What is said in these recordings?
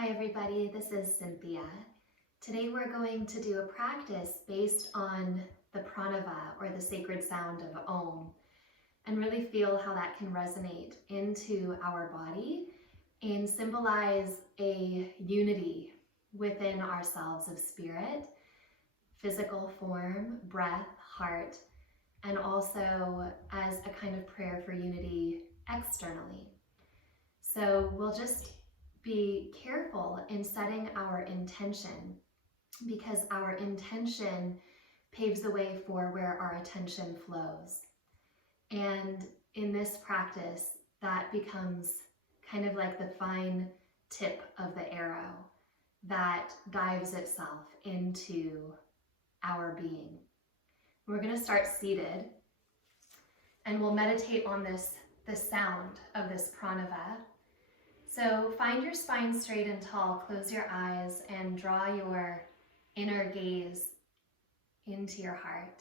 Hi everybody, this is Cynthia. Today we're going to do a practice based on the pranava, or the sacred sound of Om, and really feel how that can resonate into our body and symbolize a unity within ourselves of spirit, physical form, breath, heart, and also as a kind of prayer for unity externally. So we'll just be careful in setting our intention, because our intention paves the way for where our attention flows. And in this practice, that becomes kind of like the fine tip of the arrow that dives itself into our being. We're going to start seated, and we'll meditate on the sound of this pranava. So find your spine straight and tall, close your eyes, and draw your inner gaze into your heart.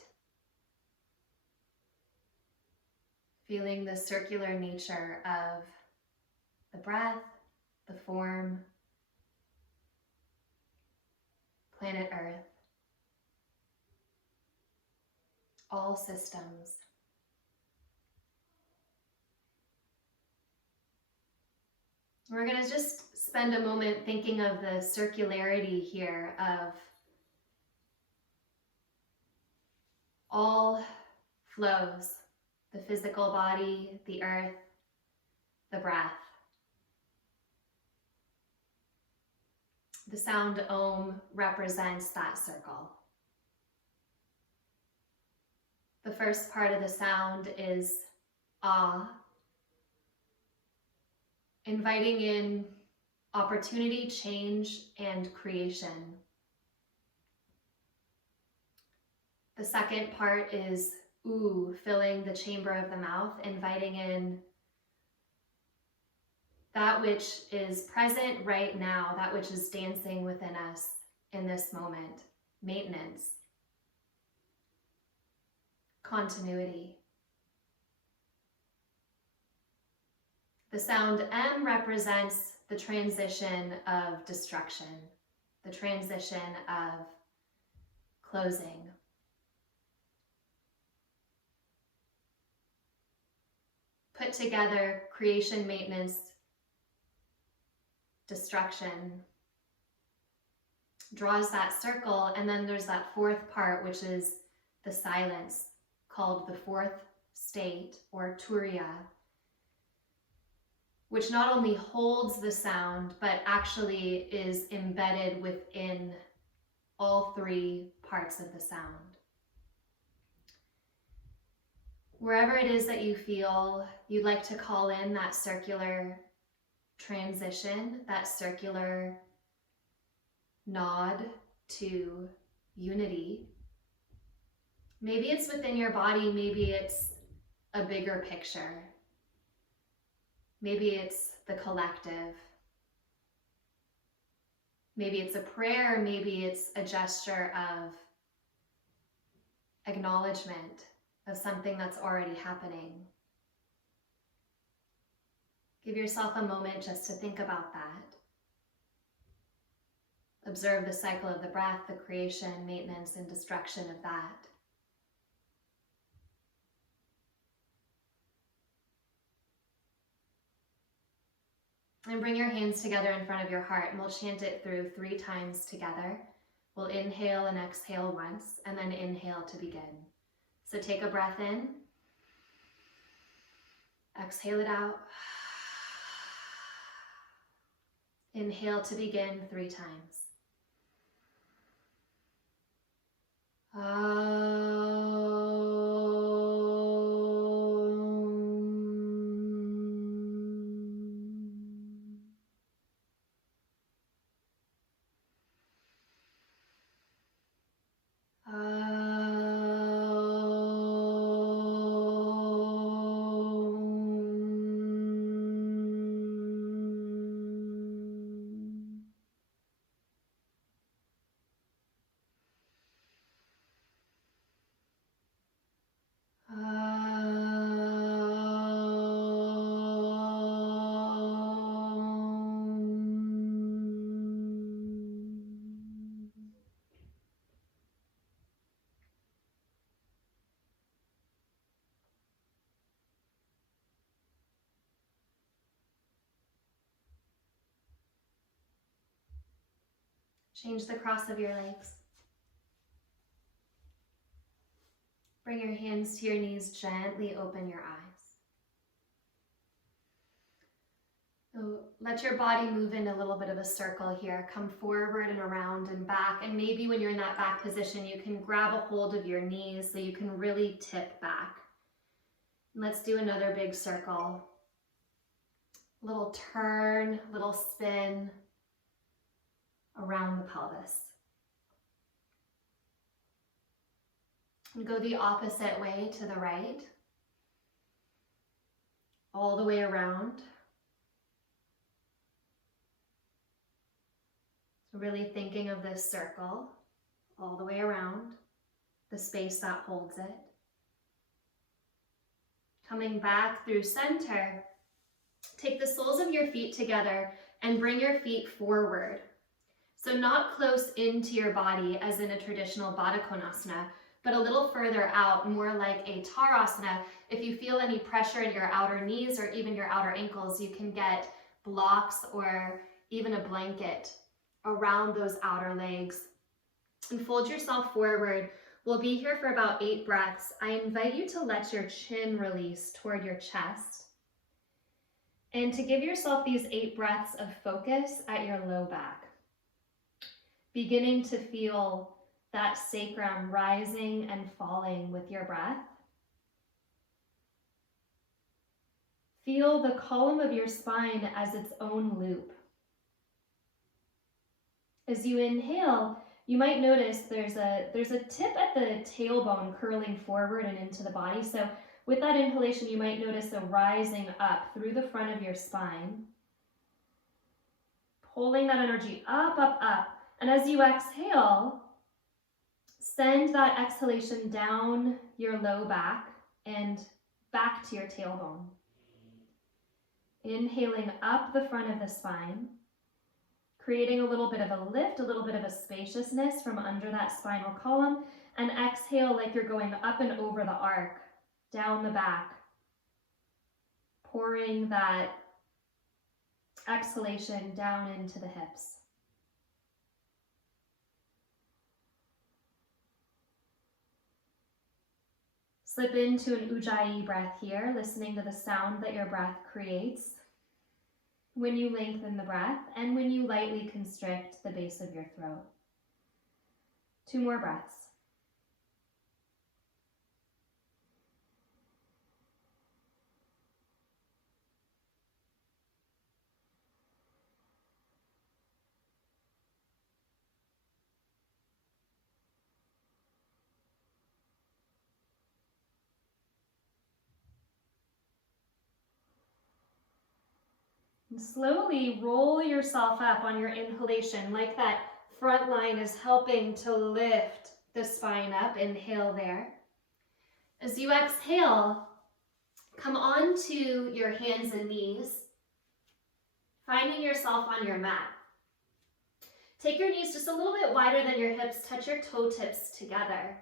Feeling the circular nature of the breath, the form, planet Earth, all systems. We're going to just spend a moment thinking of the circularity here of all flows, the physical body, the earth, the breath. The sound Om represents that circle. The first part of the sound is Ah, inviting in opportunity, change, and creation. The second part is U, filling the chamber of the mouth, inviting in that which is present right now, that which is dancing within us in this moment. Maintenance, continuity. The sound M represents the transition of destruction, the transition of closing. Put together, creation, maintenance, destruction, draws that circle, and then there's that fourth part, which is the silence, called the fourth state, or Turiya, which not only holds the sound, but actually is embedded within all three parts of the sound. Wherever it is that you feel you'd like to call in that circular transition, that circular nod to unity. Maybe it's within your body, maybe it's a bigger picture. Maybe it's the collective. Maybe it's a prayer, maybe it's a gesture of acknowledgement of something that's already happening. Give yourself a moment just to think about that. Observe the cycle of the breath, the creation, maintenance, and destruction of that. And bring your hands together in front of your heart, and we'll chant it through 3 times together. We'll inhale and exhale once, and then inhale to begin. So take a breath in, exhale it out. Inhale to begin 3 times. Change the cross of your legs. Bring your hands to your knees, gently open your eyes. So let your body move in a little bit of a circle here. Come forward and around and back. And maybe when you're in that back position, you can grab a hold of your knees so you can really tip back. And let's do another big circle. Little turn, little spin around the pelvis. And go the opposite way to the right. All the way around. So really thinking of this circle all the way around, the space that holds it. Coming back through center, take the soles of your feet together and bring your feet forward. So not close into your body as in a traditional Baddha Konasana, but a little further out, more like a Tarasana. If you feel any pressure in your outer knees or even your outer ankles, you can get blocks or even a blanket around those outer legs. And fold yourself forward. We'll be here for about 8 breaths. I invite you to let your chin release toward your chest and to give yourself these 8 breaths of focus at your low back. Beginning to feel that sacrum rising and falling with your breath. Feel the column of your spine as its own loop. As you inhale, you might notice there's a tip at the tailbone curling forward and into the body. So with that inhalation, you might notice a rising up through the front of your spine. Pulling that energy up, up, up. And as you exhale, send that exhalation down your low back and back to your tailbone. Inhaling up the front of the spine, creating a little bit of a lift, a little bit of a spaciousness from under that spinal column, and exhale like you're going up and over the arc, down the back, pouring that exhalation down into the hips. Slip into an Ujjayi breath here, listening to the sound that your breath creates when you lengthen the breath and when you lightly constrict the base of your throat. 2 more breaths. And slowly roll yourself up on your inhalation, like that front line is helping to lift the spine up. Inhale there. As you exhale, come onto your hands and knees, finding yourself on your mat. Take your knees just a little bit wider than your hips, touch your toe tips together.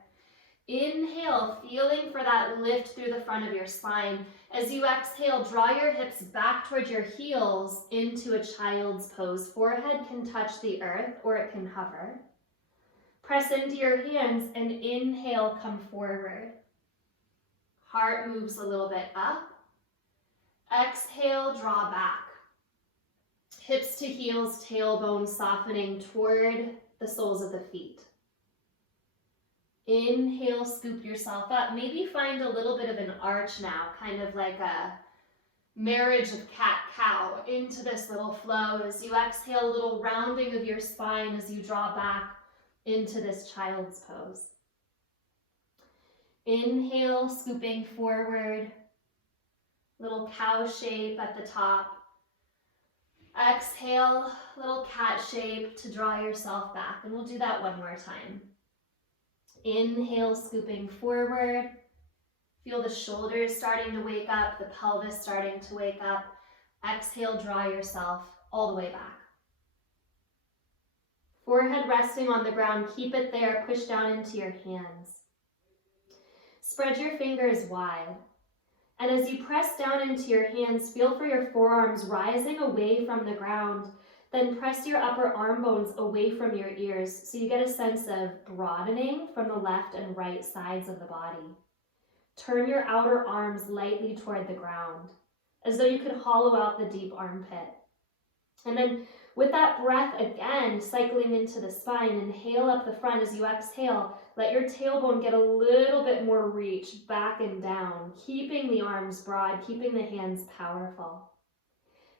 Inhale, feeling for that lift through the front of your spine. As you exhale, draw your hips back towards your heels into a child's pose. Forehead can touch the earth or it can hover. Press into your hands and inhale, come forward. Heart moves a little bit up. Exhale, draw back. Hips to heels, tailbone softening toward the soles of the feet. Inhale, scoop yourself up. Maybe find a little bit of an arch now, kind of like a marriage of cat-cow into this little flow. As you exhale, a little rounding of your spine as you draw back into this child's pose. Inhale, scooping forward, little cow shape at the top. Exhale, little cat shape to draw yourself back. And we'll do that one more time. Inhale, scooping forward. Feel the shoulders starting to wake up, the pelvis starting to wake up. Exhale, draw yourself all the way back. Forehead resting on the ground, keep it there, push down into your hands. Spread your fingers wide. And as you press down into your hands, feel for your forearms rising away from the ground, Then press your upper arm bones away from your ears so you get a sense of broadening from the left and right sides of the body. Turn your outer arms lightly toward the ground, as though you could hollow out the deep armpit. And then with that breath again, cycling into the spine, inhale up the front. As you exhale, let your tailbone get a little bit more reach back and down, keeping the arms broad, keeping the hands powerful.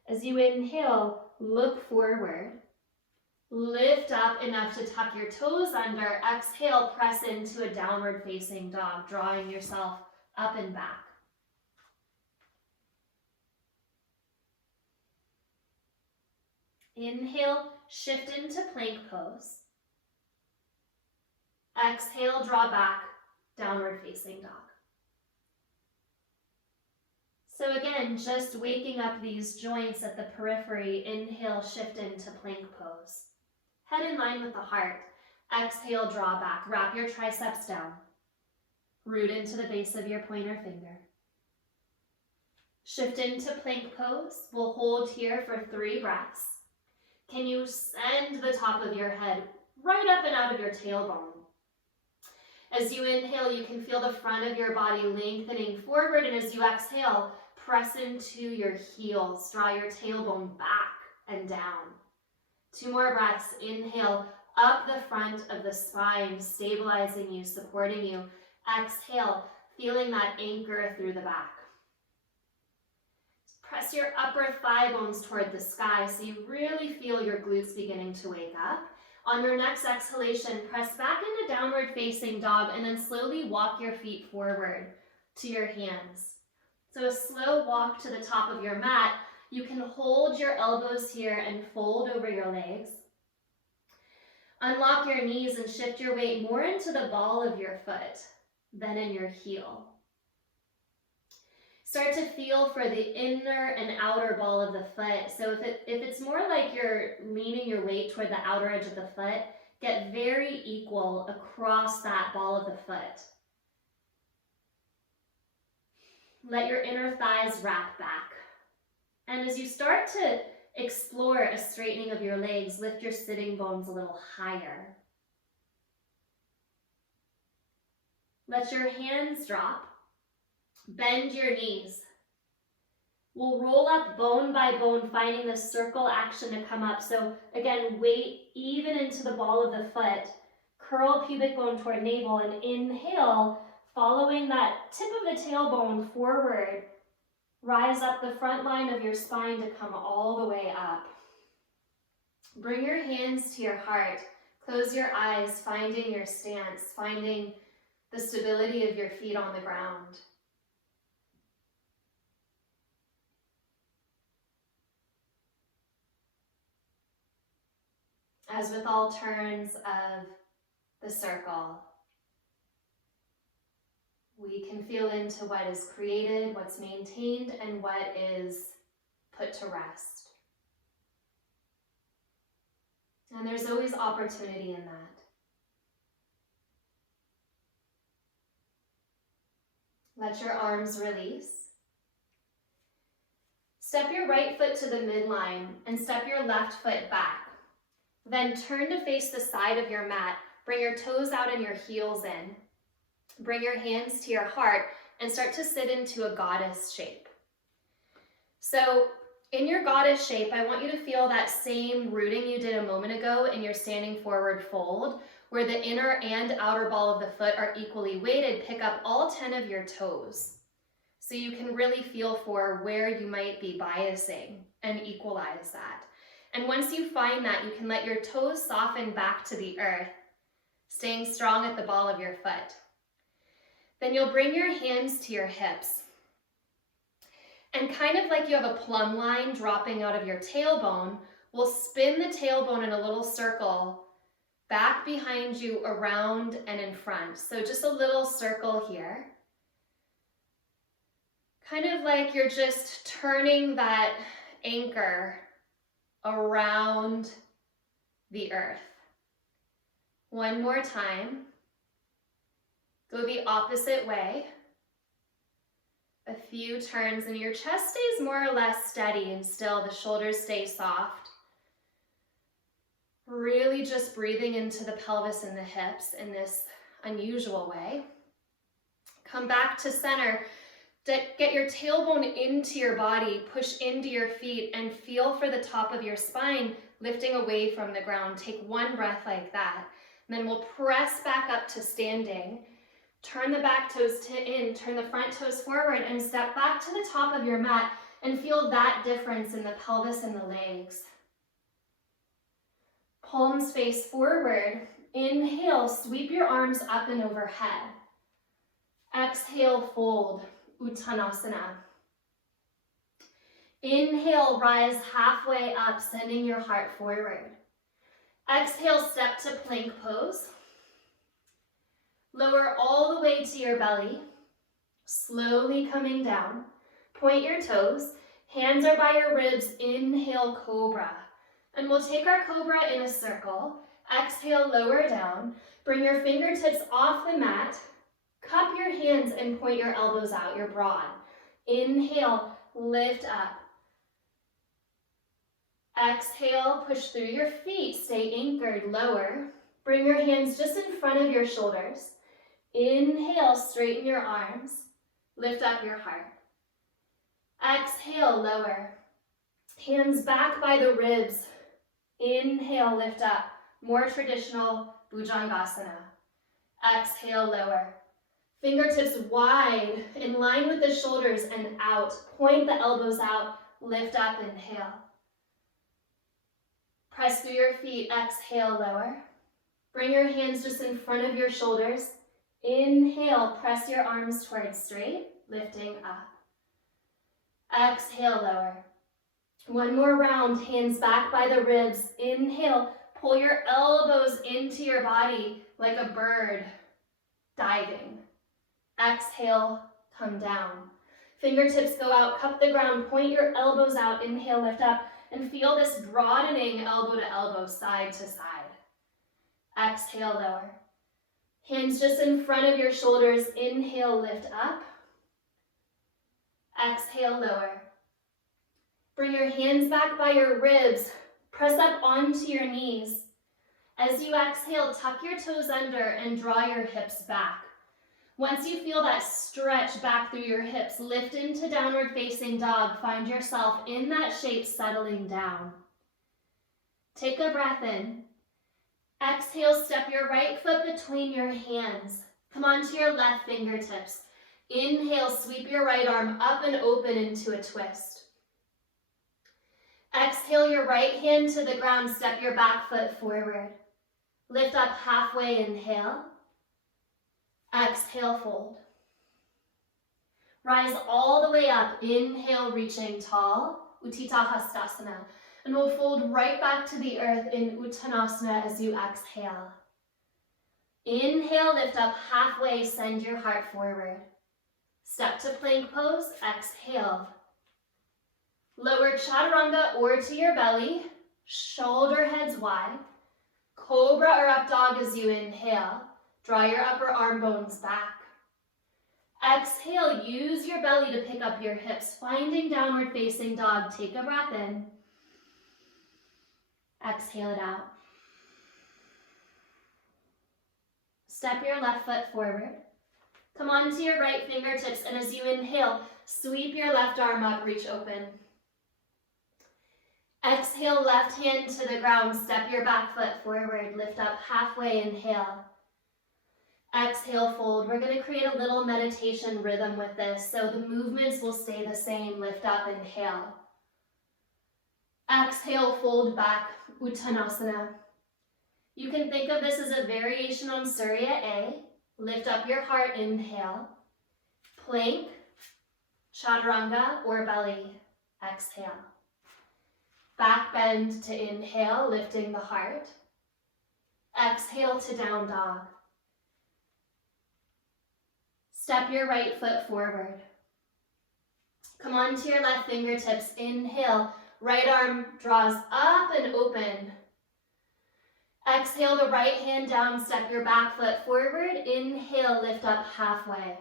As you inhale, look forward. Lift up enough to tuck your toes under. Exhale, press into a downward facing dog, drawing yourself up and back. Inhale, shift into plank pose. Exhale, draw back, downward facing dog. So again, just waking up these joints at the periphery. Inhale, shift into plank pose. Head in line with the heart. Exhale, draw back. Wrap your triceps down. Root into the base of your pointer finger. Shift into plank pose. We'll hold here for 3 breaths. Can you send the top of your head right up and out of your tailbone? As you inhale, you can feel the front of your body lengthening forward, and as you exhale, press into your heels. Draw your tailbone back and down. 2 more breaths. Inhale, up the front of the spine, stabilizing you, supporting you. Exhale, feeling that anchor through the back. Press your upper thigh bones toward the sky so you really feel your glutes beginning to wake up. On your next exhalation, press back into downward facing dog and then slowly walk your feet forward to your hands. So a slow walk to the top of your mat. You can hold your elbows here and fold over your legs. Unlock your knees and shift your weight more into the ball of your foot than in your heel. Start to feel for the inner and outer ball of the foot. So if it's more like you're leaning your weight toward the outer edge of the foot, get very equal across that ball of the foot. Let your inner thighs wrap back. And as you start to explore a straightening of your legs, lift your sitting bones a little higher. Let your hands drop. Bend your knees. We'll roll up bone by bone, finding the circle action to come up. So again, weight even into the ball of the foot. Curl pubic bone toward navel and inhale, following that tip of the tailbone forward. Rise up the front line of your spine to come all the way up. Bring your hands to your heart. Close your eyes, finding your stance, finding the stability of your feet on the ground. As with all turns of the circle, we can feel into what is created, what's maintained, and what is put to rest. And there's always opportunity in that. Let your arms release. Step your right foot to the midline and step your left foot back. Then turn to face the side of your mat. Bring your toes out and your heels in. Bring your hands to your heart and start to sit into a goddess shape. So in your goddess shape, I want you to feel that same rooting you did a moment ago in your standing forward fold, where the inner and outer ball of the foot are equally weighted. Pick up all 10 of your toes so you can really feel for where you might be biasing and equalize that. And once you find that, you can let your toes soften back to the earth, staying strong at the ball of your foot. Then you'll bring your hands to your hips. And kind of like you have a plumb line dropping out of your tailbone, we'll spin the tailbone in a little circle back behind you, around and in front. So just a little circle here. Kind of like you're just turning that anchor around the earth. One more time. Go the opposite way. A few turns and your chest stays more or less steady and still. The shoulders stay soft. Really just breathing into the pelvis and the hips in this unusual way. Come back to center. Get your tailbone into your body, push into your feet, and feel for the top of your spine lifting away from the ground. Take one breath like that. And then we'll press back up to standing. Turn the back toes in, turn the front toes forward, and step back to the top of your mat and feel that difference in the pelvis and the legs. Palms face forward. Inhale, sweep your arms up and overhead. Exhale, fold, Uttanasana. Inhale, rise halfway up, sending your heart forward. Exhale, step to plank pose. Lower all the way to your belly, slowly coming down. Point your toes, hands are by your ribs. Inhale, Cobra. And we'll take our Cobra in a circle. Exhale, lower down. Bring your fingertips off the mat. Cup your hands and point your elbows out, you're broad. Inhale, lift up. Exhale, push through your feet, stay anchored, lower. Bring your hands just in front of your shoulders. Inhale, straighten your arms, lift up your heart. Exhale, lower. Hands back by the ribs. Inhale, lift up. More traditional Bhujangasana. Exhale, lower. Fingertips wide, in line with the shoulders and out. Point the elbows out, lift up, inhale. Press through your feet, exhale, lower. Bring your hands just in front of your shoulders. Inhale, press your arms towards straight, lifting up. Exhale, lower. One more round, hands back by the ribs. Inhale, pull your elbows into your body like a bird diving. Exhale, come down. Fingertips go out, cup the ground, point your elbows out. Inhale, lift up, and feel this broadening elbow to elbow, side to side. Exhale, lower. Hands just in front of your shoulders. Inhale, lift up. Exhale, lower. Bring your hands back by your ribs. Press up onto your knees. As you exhale, tuck your toes under and draw your hips back. Once you feel that stretch back through your hips, lift into downward facing dog. Find yourself in that shape, settling down. Take a breath in. Exhale, step your right foot between your hands. Come onto your left fingertips. Inhale, sweep your right arm up and open into a twist. Exhale your right hand to the ground, step your back foot forward. Lift up halfway, inhale. Exhale, fold. Rise all the way up, inhale, reaching tall, Vashistasana. And we'll fold right back to the earth in Uttanasana as you exhale. Inhale, lift up halfway, send your heart forward. Step to plank pose, exhale. Lower chaturanga or to your belly, shoulder heads wide. Cobra or up dog as you inhale. Draw your upper arm bones back. Exhale, use your belly to pick up your hips, finding downward facing dog. Take a breath in. Exhale it out. Step your left foot forward. Come onto your right fingertips, and as you inhale, sweep your left arm up, reach open. Exhale, left hand to the ground, step your back foot forward, lift up halfway, inhale. Exhale, fold. We're going to create a little meditation rhythm with this, so the movements will stay the same. Lift up, inhale. Exhale, fold back, Uttanasana. You can think of this as a variation on Surya A. Lift up your heart, inhale. Plank, chaturanga or belly, exhale. Back bend to inhale, lifting the heart. Exhale to down dog. Step your right foot forward. Come onto your left fingertips, inhale. Right arm draws up and open. Exhale the right hand down, step your back foot forward. Inhale, lift up halfway.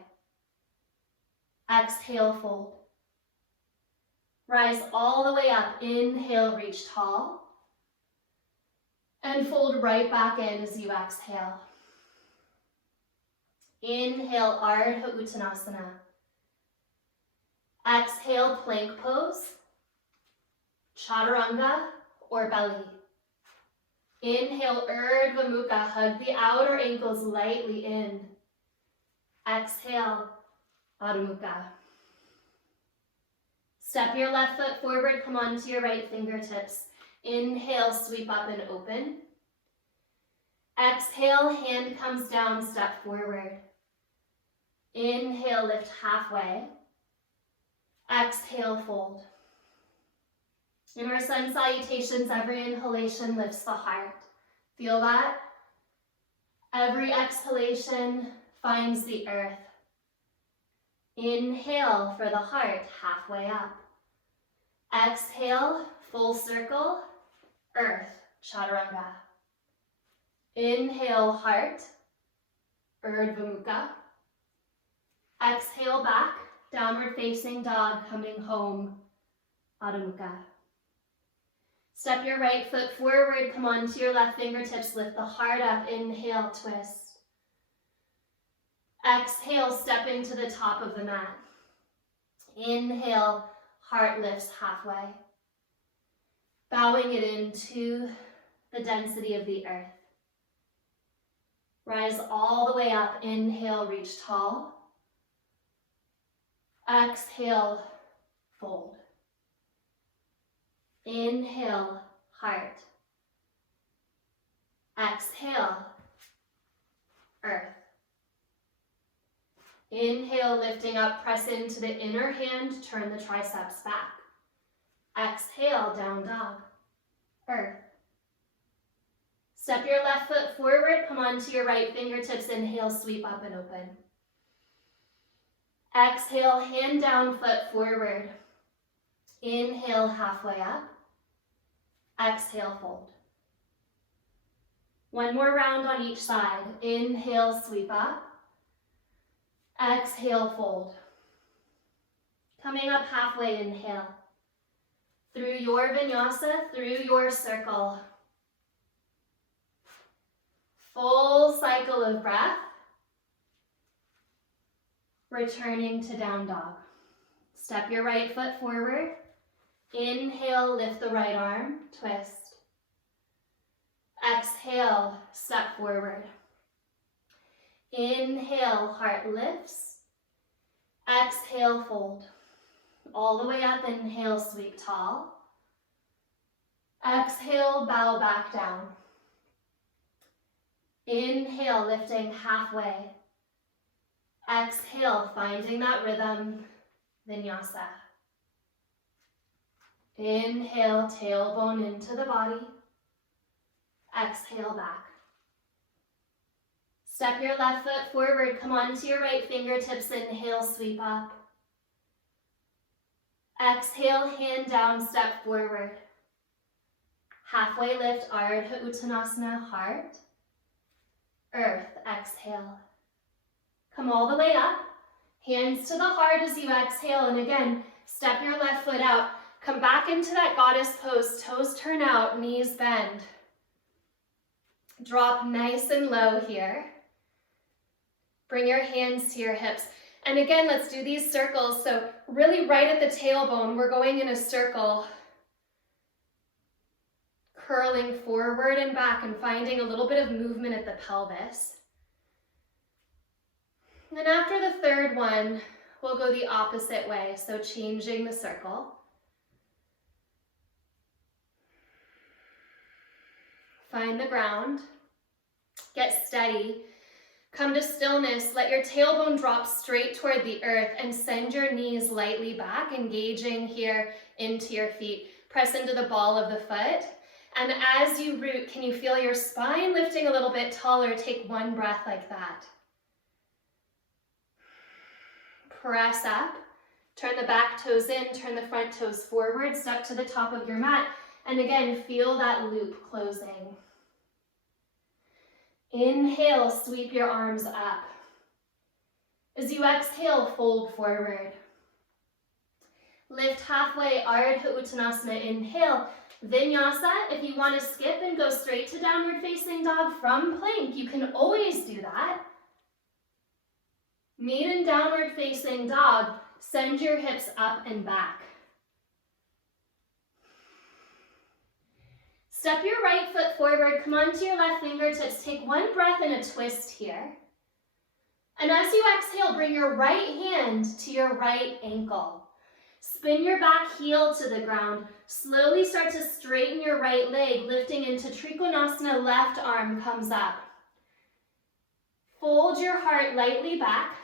Exhale, fold. Rise all the way up. Inhale, reach tall. And fold right back in as you exhale. Inhale, Ardha Uttanasana. Exhale, plank pose, chaturanga or belly. Inhale, Urdhva Mukha, hug the outer ankles lightly in. Exhale, Adho Mukha. Step your left foot forward, come onto your right fingertips. Inhale, sweep up and open. Exhale, hand comes down, step forward. Inhale, lift halfway. Exhale, fold. In our sun salutations, every inhalation lifts the heart. Feel that? Every exhalation finds the earth. Inhale for the heart, halfway up. Exhale, full circle, earth, chaturanga. Inhale, heart, Urdhva Mukha. Exhale, back, downward facing dog, coming home, Adho Mukha. Step your right foot forward, come onto your left fingertips, lift the heart up, inhale, twist. Exhale, stepping to the top of the mat. Inhale, heart lifts halfway. Bowing it into the density of the earth. Rise all the way up, inhale, reach tall. Exhale, fold. Inhale, heart. Exhale, earth. Inhale, lifting up, press into the inner hand, turn the triceps back. Exhale, down dog, earth. Step your left foot forward, come onto your right fingertips, inhale, sweep up and open. Exhale, hand down, foot forward. Inhale, halfway up. Exhale, fold. One more round on each side. Inhale, sweep up. Exhale, fold. Coming up halfway, inhale. Through your vinyasa, through your circle. Full cycle of breath. Returning to down dog. Step your right foot forward. Inhale, lift the right arm, twist. Exhale, step forward. Inhale, heart lifts. Exhale, fold. All the way up, inhale, sweep tall. Exhale, bow back down. Inhale, lifting halfway. Exhale, finding that rhythm, vinyasa. Inhale, tailbone into the body. Exhale, back. Step your left foot forward, come onto your right fingertips, inhale, sweep up. Exhale, hand down, step forward. Halfway lift, Ardha Uttanasana, heart. Earth, exhale. Come all the way up, hands to the heart as you exhale, and again, step your left foot out. Come back into that goddess pose, toes turn out, knees bend. Drop nice and low here. Bring your hands to your hips. And again, let's do these circles. So really right at the tailbone, we're going in a circle. Curling forward and back and finding a little bit of movement at the pelvis. And then after the third one, we'll go the opposite way. So changing the circle. Find the ground. Get steady. Come to stillness. Let your tailbone drop straight toward the earth and send your knees lightly back, engaging here into your feet. Press into the ball of the foot. And as you root, can you feel your spine lifting a little bit taller? Take one breath like that. Press up. Turn the back toes in, turn the front toes forward, step to the top of your mat. And again, feel that loop closing. Inhale, sweep your arms up. As you exhale, fold forward. Lift halfway, Ardha Uttanasana, inhale. Vinyasa, if you want to skip and go straight to downward facing dog from plank, you can always do that. Maiden downward facing dog, send your hips up and back. Step your right foot forward, come onto your left fingertips, take one breath and a twist here. And as you exhale, bring your right hand to your right ankle. Spin your back heel to the ground. Slowly start to straighten your right leg, lifting into Trikonasana, left arm comes up. Fold your heart lightly back.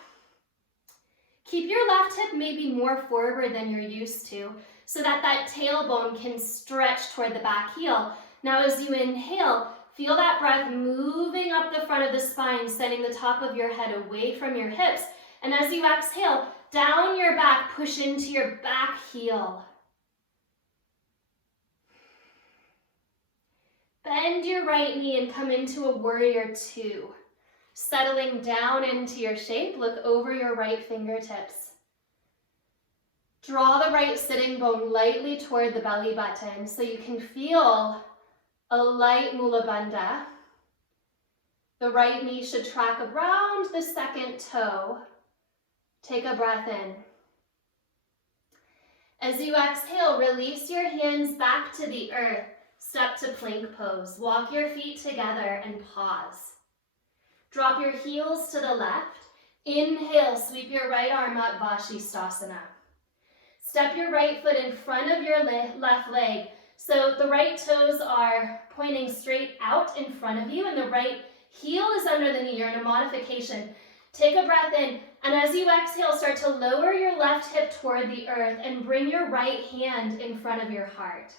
Keep your left hip maybe more forward than you're used to, so that that tailbone can stretch toward the back heel. Now as you inhale, feel that breath moving up the front of the spine, sending the top of your head away from your hips. And as you exhale, down your back, push into your back heel. Bend your right knee and come into a warrior two. Settling down into your shape, look over your right fingertips. Draw the right sitting bone lightly toward the belly button so you can feel a light mula bandha. The right knee should track around the second toe. Take a breath in. As you exhale, release your hands back to the earth. Step to plank pose. Walk your feet together and pause. Drop your heels to the left. Inhale, sweep your right arm up, Vashistasana. Step your right foot in front of your left leg. So the right toes are pointing straight out in front of you and the right heel is under the knee. You're in a modification. Take a breath in, and as you exhale, start to lower your left hip toward the earth and bring your right hand in front of your heart.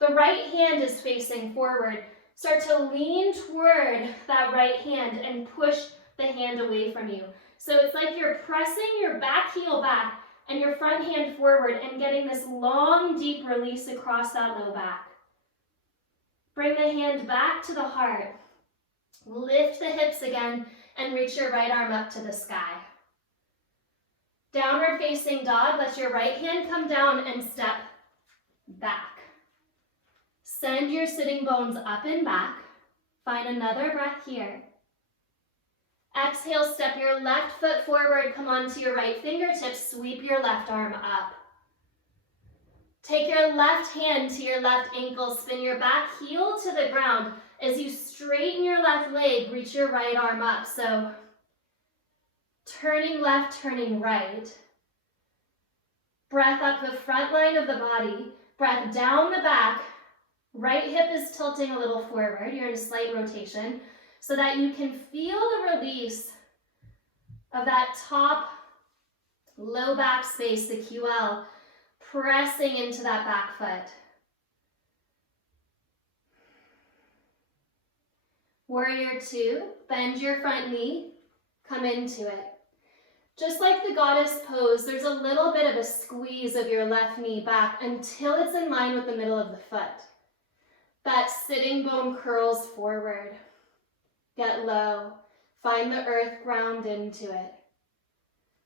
The right hand is facing forward. Start to lean toward that right hand and push the hand away from you. So it's like you're pressing your back heel back and your front hand forward and getting this long, deep release across that low back. Bring the hand back to the heart. Lift the hips again and reach your right arm up to the sky. Downward facing dog, let your right hand come down and step back. Send your sitting bones up and back. Find another breath here. Exhale, step your left foot forward, come onto your right fingertips, sweep your left arm up. Take your left hand to your left ankle, spin your back heel to the ground. As you straighten your left leg, reach your right arm up. So turning left, turning right. Breath up the front line of the body, breath down the back. Right hip is tilting a little forward. You're in a slight rotation so that you can feel the release of that top low back space, the QL, pressing into that back foot. Warrior two, bend your front knee, come into it. Just like the goddess pose, there's a little bit of a squeeze of your left knee back until it's in line with the middle of the foot. That sitting bone curls forward. Get low. Find the earth, ground into it.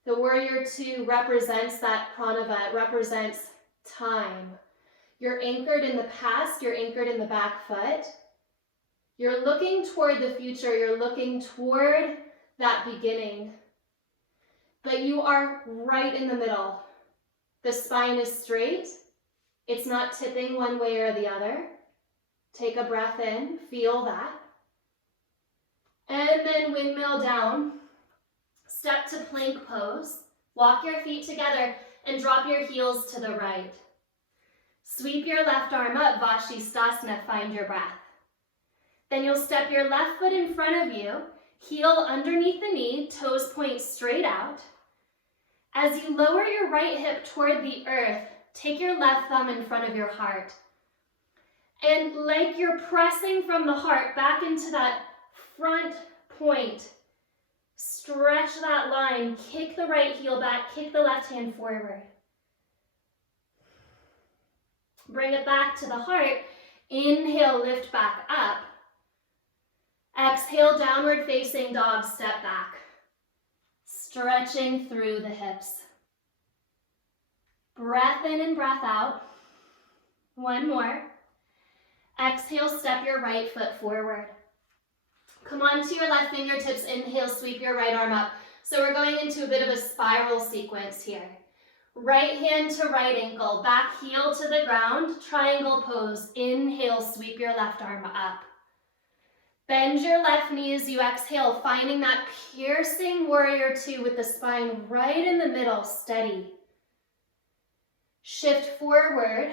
The warrior two represents that pranava, it represents time. You're anchored in the past, you're anchored in the back foot. You're looking toward the future, you're looking toward that beginning. But you are right in the middle. The spine is straight. It's not tipping one way or the other. Take a breath in, feel that. And then windmill down. Step to plank pose. Walk your feet together and drop your heels to the right. Sweep your left arm up, Vashistasana, find your breath. Then you'll step your left foot in front of you, heel underneath the knee, toes point straight out. As you lower your right hip toward the earth, take your left thumb in front of your heart. And like you're pressing from the heart back into that front point, stretch that line, kick the right heel back, kick the left hand forward. Bring it back to the heart. Inhale, lift back up. Exhale, downward facing dog, step back. Stretching through the hips. Breath in and breath out. One more. Exhale, step your right foot forward. Come onto your left fingertips. Inhale, sweep your right arm up. So we're going into a bit of a spiral sequence here. Right hand to right ankle, back heel to the ground, triangle pose. Inhale, sweep your left arm up. Bend your left knee as you exhale, finding that piercing warrior two with the spine right in the middle, steady. Shift forward.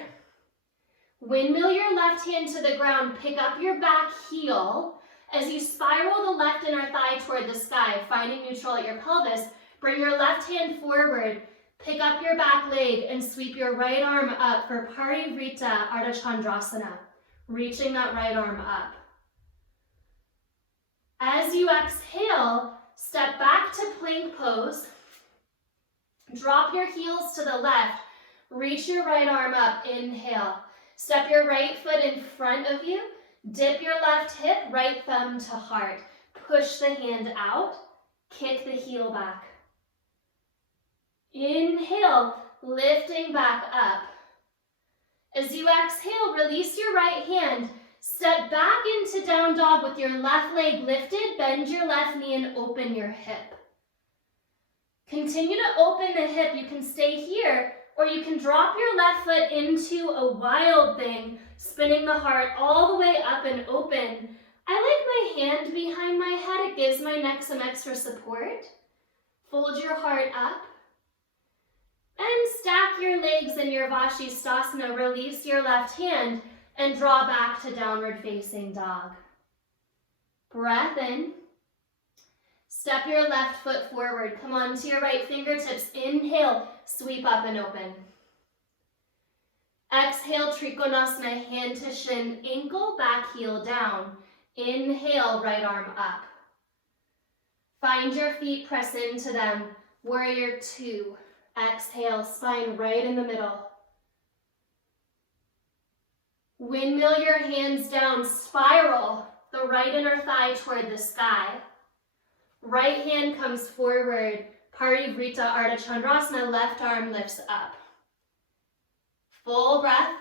Windmill your left hand to the ground, pick up your back heel. As you spiral the left inner thigh toward the sky, finding neutral at your pelvis, bring your left hand forward, pick up your back leg, and sweep your right arm up for Parivrita Arda Chandrasana, reaching that right arm up. As you exhale, step back to plank pose, drop your heels to the left, reach your right arm up, inhale. Step your right foot in front of you, dip your left hip, right thumb to heart. Push the hand out, kick the heel back. Inhale, lifting back up. As you exhale, release your right hand. Step back into down dog with your left leg lifted, bend your left knee and open your hip. Continue to open the hip. You can stay here, or you can drop your left foot into a wild thing, spinning the heart all the way up and open. I like my hand behind my head. It gives my neck some extra support. Fold your heart up. And stack your legs in your Vashistasana. Release your left hand and draw back to downward facing dog. Breath in. Step your left foot forward. Come onto your right fingertips. Inhale, sweep up and open. Exhale, Trikonasana, hand to shin, ankle, back heel down. Inhale, right arm up. Find your feet, press into them. Warrior two. Exhale, spine right in the middle. Windmill your hands down, spiral the right inner thigh toward the sky. Right hand comes forward, Parivrita Arda Chandrasana, left arm lifts up. Full breath.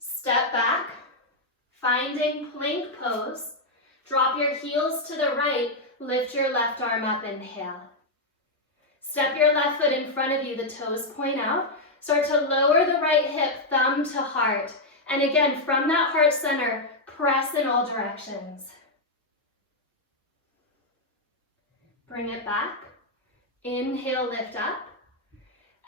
Step back, finding plank pose. Drop your heels to the right, lift your left arm up, inhale. Step your left foot in front of you, the toes point out. Start to lower the right hip, thumb to heart. And again, from that heart center, press in all directions. Bring it back. Inhale, lift up.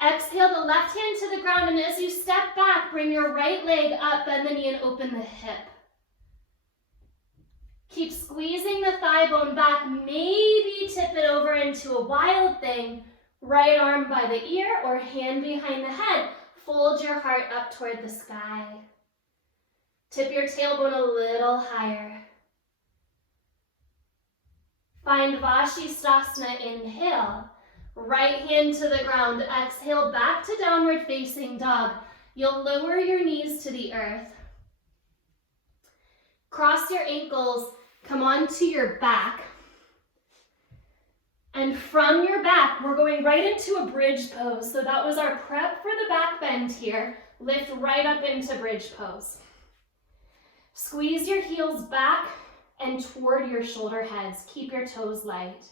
Exhale the left hand to the ground, and as you step back, bring your right leg up, bend the knee and open the hip. Keep squeezing the thigh bone back, maybe tip it over into a wild thing. Right arm by the ear or hand behind the head. Fold your heart up toward the sky. Tip your tailbone a little higher. Find Vashistasana, inhale. Right hand to the ground. Exhale back to downward facing dog. You'll lower your knees to the earth. Cross your ankles, come onto your back. And from your back, we're going right into a bridge pose. So that was our prep for the back bend here. Lift right up into bridge pose. Squeeze your heels back and toward your shoulder heads. Keep your toes light.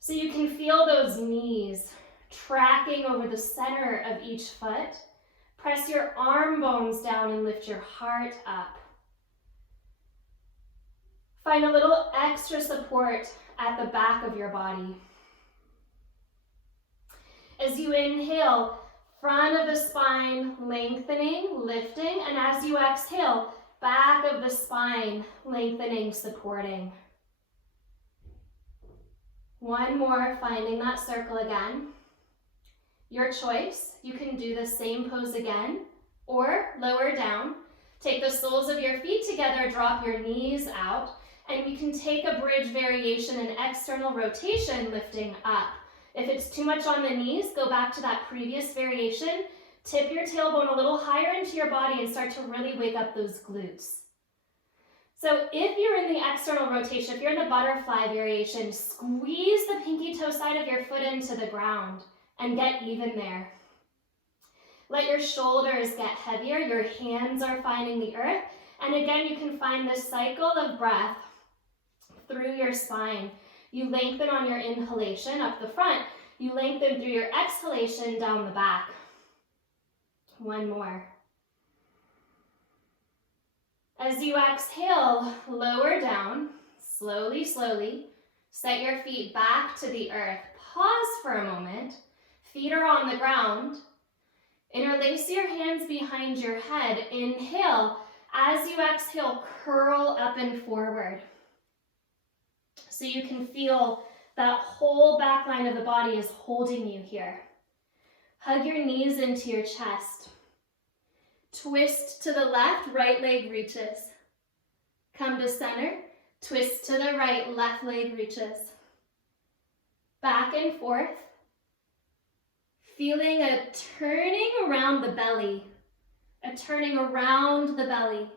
So you can feel those knees tracking over the center of each foot. Press your arm bones down and lift your heart up. Find a little extra support at the back of your body. As you inhale, front of the spine lengthening, lifting, and as you exhale, back of the spine lengthening, supporting. One more, finding that circle again. Your choice, you can do the same pose again or lower down. Take the soles of your feet together, drop your knees out, and we can take a bridge variation and external rotation, lifting up. If it's too much on the knees, go back to that previous variation. Tip your tailbone a little higher into your body and start to really wake up those glutes. So if you're in the external rotation, if you're in the butterfly variation, squeeze the pinky toe side of your foot into the ground and get even there. Let your shoulders get heavier. Your hands are finding the earth. And again, you can find this cycle of breath through your spine. You lengthen on your inhalation up the front. You lengthen through your exhalation down the back. One more. As you exhale, lower down, slowly, slowly. Set your feet back to the earth. Pause for a moment. Feet are on the ground. Interlace your hands behind your head. Inhale. As you exhale, curl up and forward. So you can feel that whole back line of the body is holding you here. Hug your knees into your chest. Twist to the left, right leg reaches. Come to center, twist to the right, left leg reaches. Back and forth. Feeling a turning around the belly. A turning around the belly.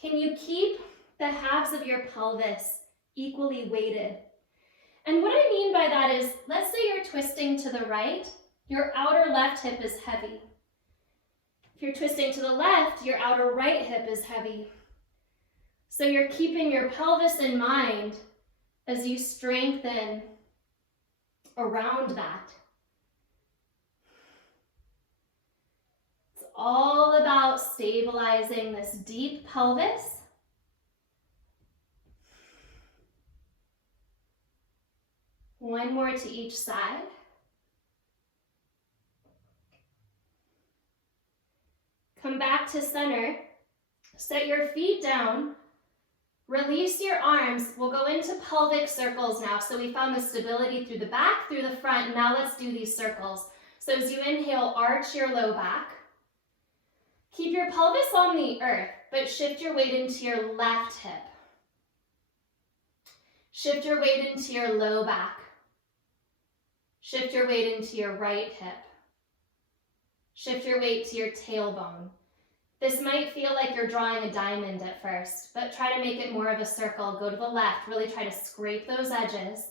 Can you keep the halves of your pelvis equally weighted? And what I mean by that is, let's say you're twisting to the right, your outer left hip is heavy. If you're twisting to the left, your outer right hip is heavy. So you're keeping your pelvis in mind as you strengthen around that. It's all about stabilizing this deep pelvis. One more to each side. Come back to center. Set your feet down. Release your arms. We'll go into pelvic circles now. So we found the stability through the back, through the front. Now let's do these circles. So as you inhale, arch your low back. Keep your pelvis on the earth, but shift your weight into your left hip. Shift your weight into your low back. Shift your weight into your right hip. Shift your weight to your tailbone. This might feel like you're drawing a diamond at first, but try to make it more of a circle. Go to the left. Really try to scrape those edges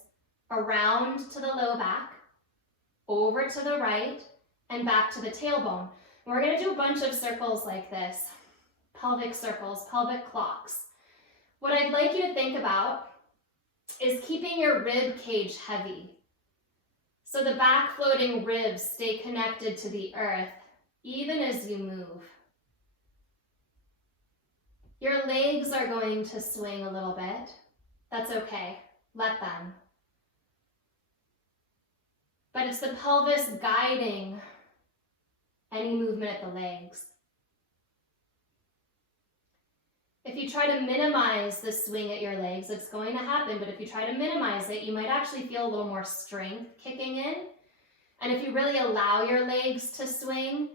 around to the low back, over to the right, and back to the tailbone. We're going to do a bunch of circles like this. Pelvic circles, pelvic clocks. What I'd like you to think about is keeping your rib cage heavy. So the back floating ribs stay connected to the earth, even as you move. Your legs are going to swing a little bit. That's okay. Let them. But it's the pelvis guiding any movement at the legs. If you try to minimize the swing at your legs, it's going to happen, but if you try to minimize it, you might actually feel a little more strength kicking in. And if you really allow your legs to swing,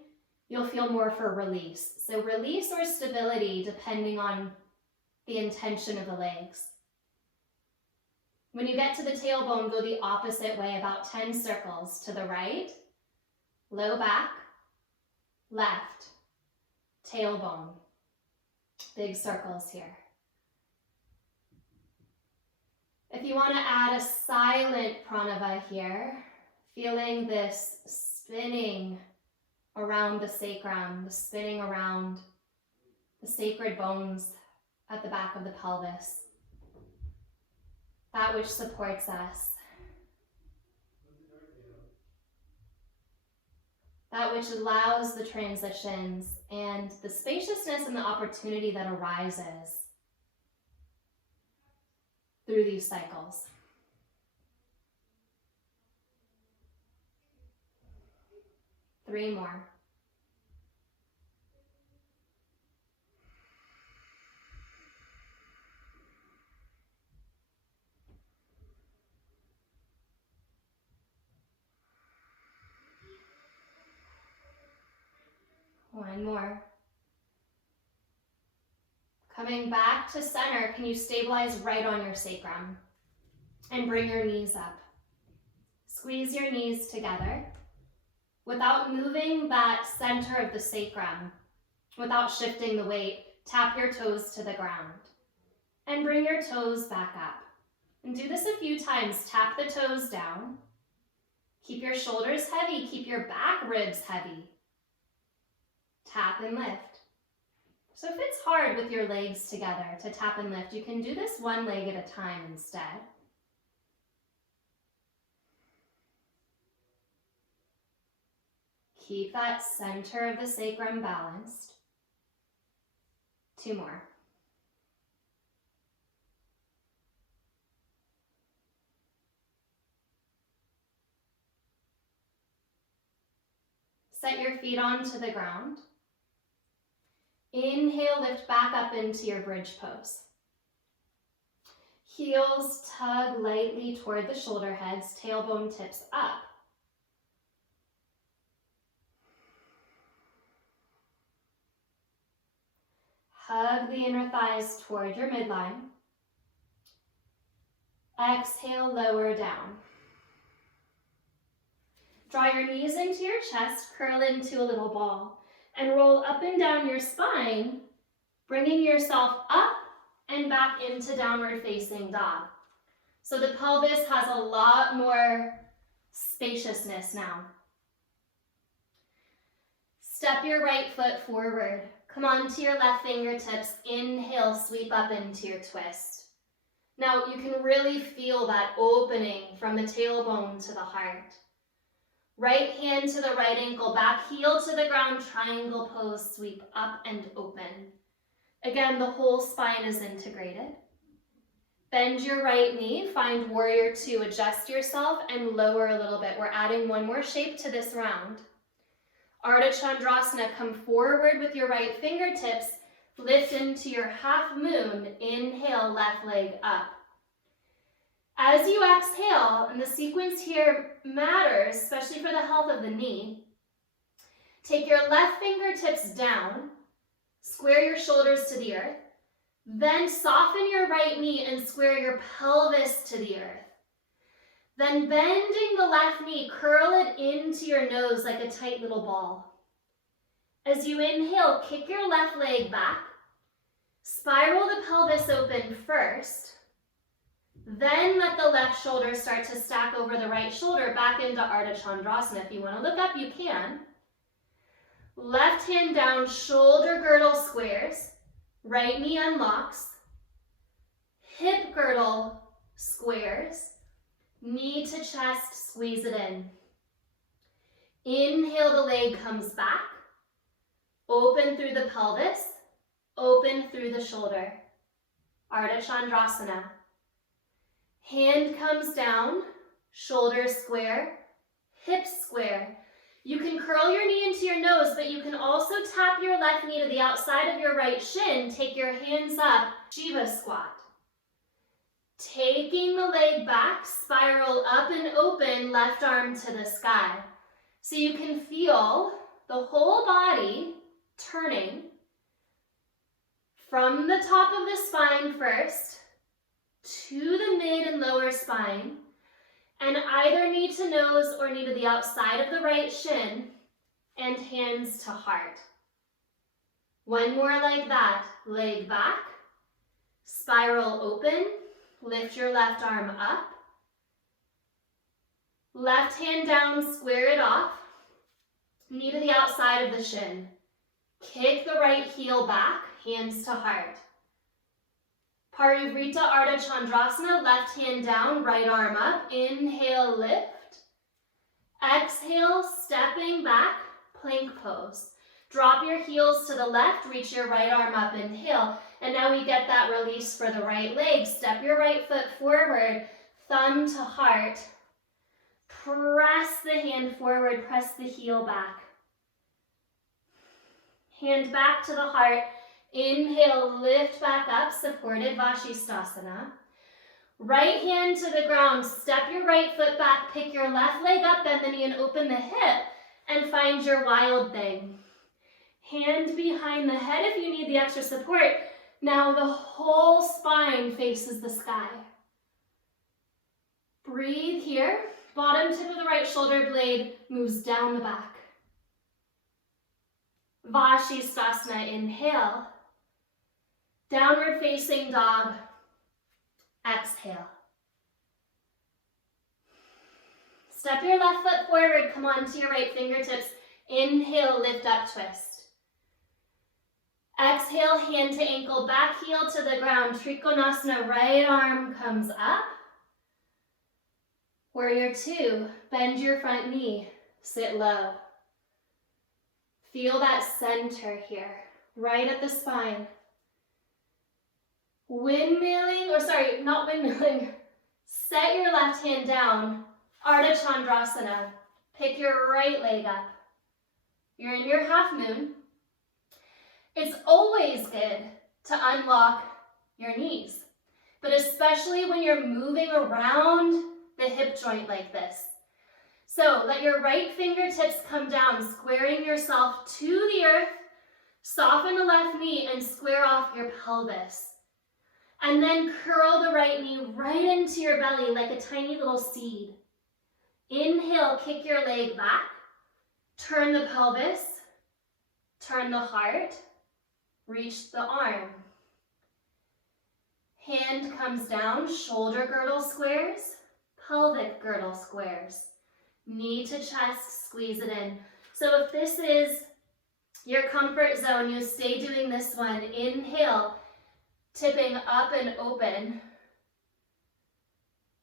you'll feel more for release. So release or stability depending on the intention of the legs. When you get to the tailbone, go the opposite way, about 10 circles to the right, low back, left, tailbone. Big circles here. If you want to add a silent pranava here, feeling this spinning around the sacrum, the spinning around the sacred bones at the back of the pelvis, that which supports us, that which allows the transitions and the spaciousness and the opportunity that arises through these cycles. Three more. One more. Coming back to center, can you stabilize right on your sacrum and bring your knees up? Squeeze your knees together without moving that center of the sacrum, without shifting the weight. Tap your toes to the ground and bring your toes back up. And do this a few times. Tap the toes down. Keep your shoulders heavy. Keep your back ribs heavy. tap and lift. So if it's hard with your legs together to tap and lift, you can do this one leg at a time instead. Keep that center of the sacrum balanced. 2 more. Set your feet onto the ground. Inhale, lift back up into your bridge pose. Heels tug lightly toward the shoulder heads, tailbone tips up. Hug the inner thighs toward your midline. Exhale, lower down. Draw your knees into your chest, curl into a little ball, and roll up and down your spine, bringing yourself up and back into downward facing dog. So the pelvis has a lot more spaciousness now. Step your right foot forward. Come onto your left fingertips. Inhale, sweep up into your twist. Now you can really feel that opening from the tailbone to the heart. Right hand to the right ankle, back heel to the ground, triangle pose, sweep up and open. Again, the whole spine is integrated. Bend your right knee, find warrior 2, adjust yourself and lower a little bit. We're adding one more shape to this round. Arda Chandrasana, come forward with your right fingertips, lift into your half moon, inhale, left leg up. As you exhale, and the sequence here matters, especially for the health of the knee, take your left fingertips down, square your shoulders to the earth, then soften your right knee and square your pelvis to the earth. Then bending the left knee, curl it into your nose like a tight little ball. As you inhale, kick your left leg back, spiral the pelvis open first, then let the left shoulder start to stack over the right shoulder back into Arda Chandrasana. If you want to look up, you can. Left hand down, shoulder girdle squares, right knee unlocks, hip girdle squares, knee to chest, squeeze it in. Inhale, the leg comes back, open through the pelvis, open through the shoulder. Arda Chandrasana. Hand comes down, shoulders square, hips square. You can curl your knee into your nose, but you can also tap your left knee to the outside of your right shin. Take your hands up, Shiva squat. Taking the leg back, spiral up and open, left arm to the sky. So you can feel the whole body turning from the top of the spine first, to the mid and lower spine, and either knee to nose or knee to the outside of the right shin, and hands to heart. One more like that. Leg back, spiral open, lift your left arm up, left hand down, square it off, knee to the outside of the shin. Kick the right heel back, hands to heart. Parivrita Arda Chandrasana, left hand down, right arm up. Inhale, lift. Exhale, stepping back, plank pose. Drop your heels to the left, reach your right arm up, inhale. And now we get that release for the right leg. Step your right foot forward, thumb to heart. Press the hand forward, press the heel back. Hand back to the heart. Inhale, lift back up, supported Vashistasana. Right hand to the ground, step your right foot back, pick your left leg up, bend the knee and open the hip, and find your wild thing. Hand behind the head if you need the extra support. Now the whole spine faces the sky. Breathe here. Bottom tip of the right shoulder blade moves down the back. Vashistasana, inhale. Downward facing dog, exhale. Step your left foot forward, come onto your right fingertips. Inhale, lift up, twist. Exhale, hand to ankle, back heel to the ground. Trikonasana, right arm comes up. Warrior two, bend your front knee, sit low. Feel that center here, right at the spine. Windmilling, or sorry, not windmilling. Set your left hand down, Arda Chandrasana. Pick your right leg up. You're in your half moon. It's always good to unlock your knees, but especially when you're moving around the hip joint like this. So let your right fingertips come down, squaring yourself to the earth. Soften the left knee and square off your pelvis. And then curl the right knee right into your belly like a tiny little seed. Inhale, kick your leg back. Turn the pelvis. Turn the heart. Reach the arm. Hand comes down, shoulder girdle squares, pelvic girdle squares. Knee to chest, squeeze it in. So if this is your comfort zone, you stay doing this one. Inhale, tipping up and open.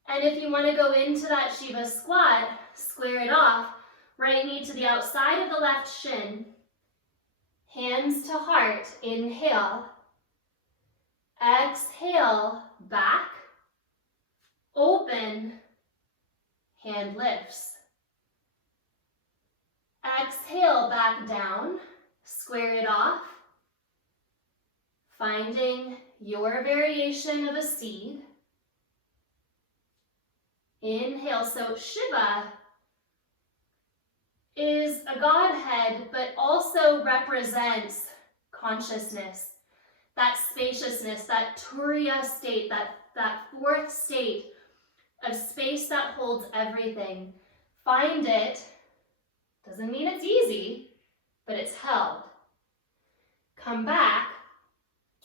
And if you want to go into that Shiva squat, square it off. Right knee to the outside of the left shin. Hands to heart, inhale. Exhale, back. Open, hand lifts. Exhale, back down. Square it off. Finding your variation of a seed. Inhale, so Shiva is a godhead, but also represents consciousness, that spaciousness, that Turiya state, that fourth state of space that holds everything. Find it. Doesn't mean it's easy, but it's held. Come back.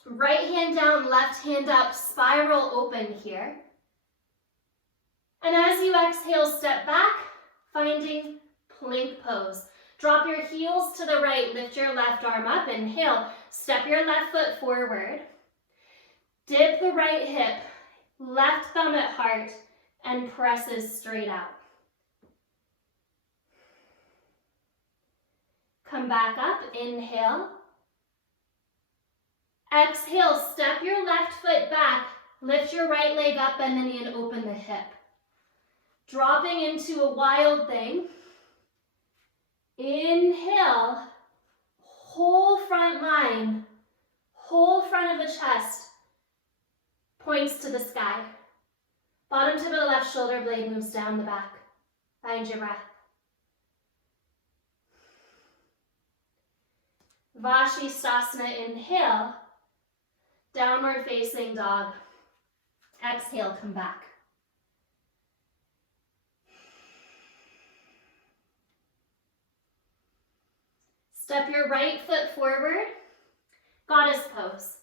Right hand down, left hand up, spiral open here. And as you exhale, step back, finding plank pose. Drop your heels to the right, lift your left arm up, inhale. Step your left foot forward. Dip the right hip, left thumb at heart, and presses straight out. Come back up, inhale. Exhale, step your left foot back, lift your right leg up, bend the knee and open the hip. Dropping into a wild thing. Inhale, whole front line, whole front of the chest points to the sky. Bottom tip of the left shoulder blade moves down the back. Find your breath. Vashistasana, inhale. Downward facing dog. Exhale, come back. Step your right foot forward, goddess pose.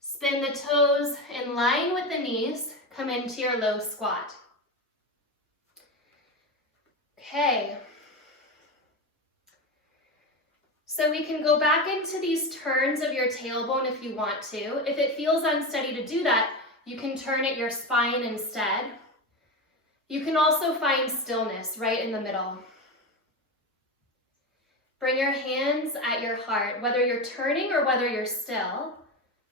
Spin the toes in line with the knees, come into your low squat. Okay. So we can go back into these turns of your tailbone if you want to. If it feels unsteady to do that, you can turn at your spine instead. You can also find stillness right in the middle. Bring your hands at your heart, whether you're turning or whether you're still.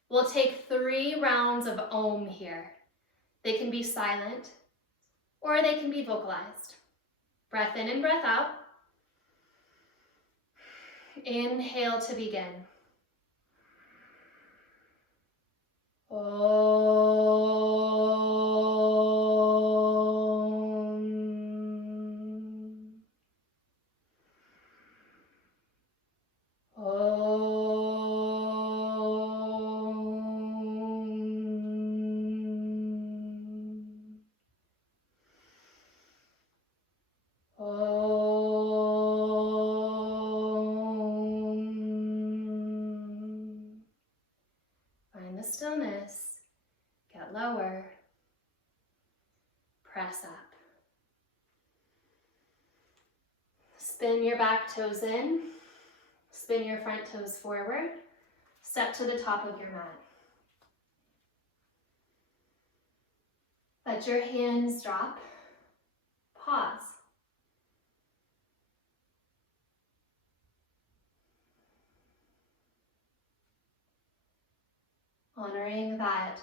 We'll take 3 rounds of Aum here. They can be silent or they can be vocalized. Breath in and breath out. Inhale to begin. Stillness, get lower, press up. Spin your back toes in, spin your front toes forward, Step to the top of your mat. Let your hands drop. Pause. Honoring that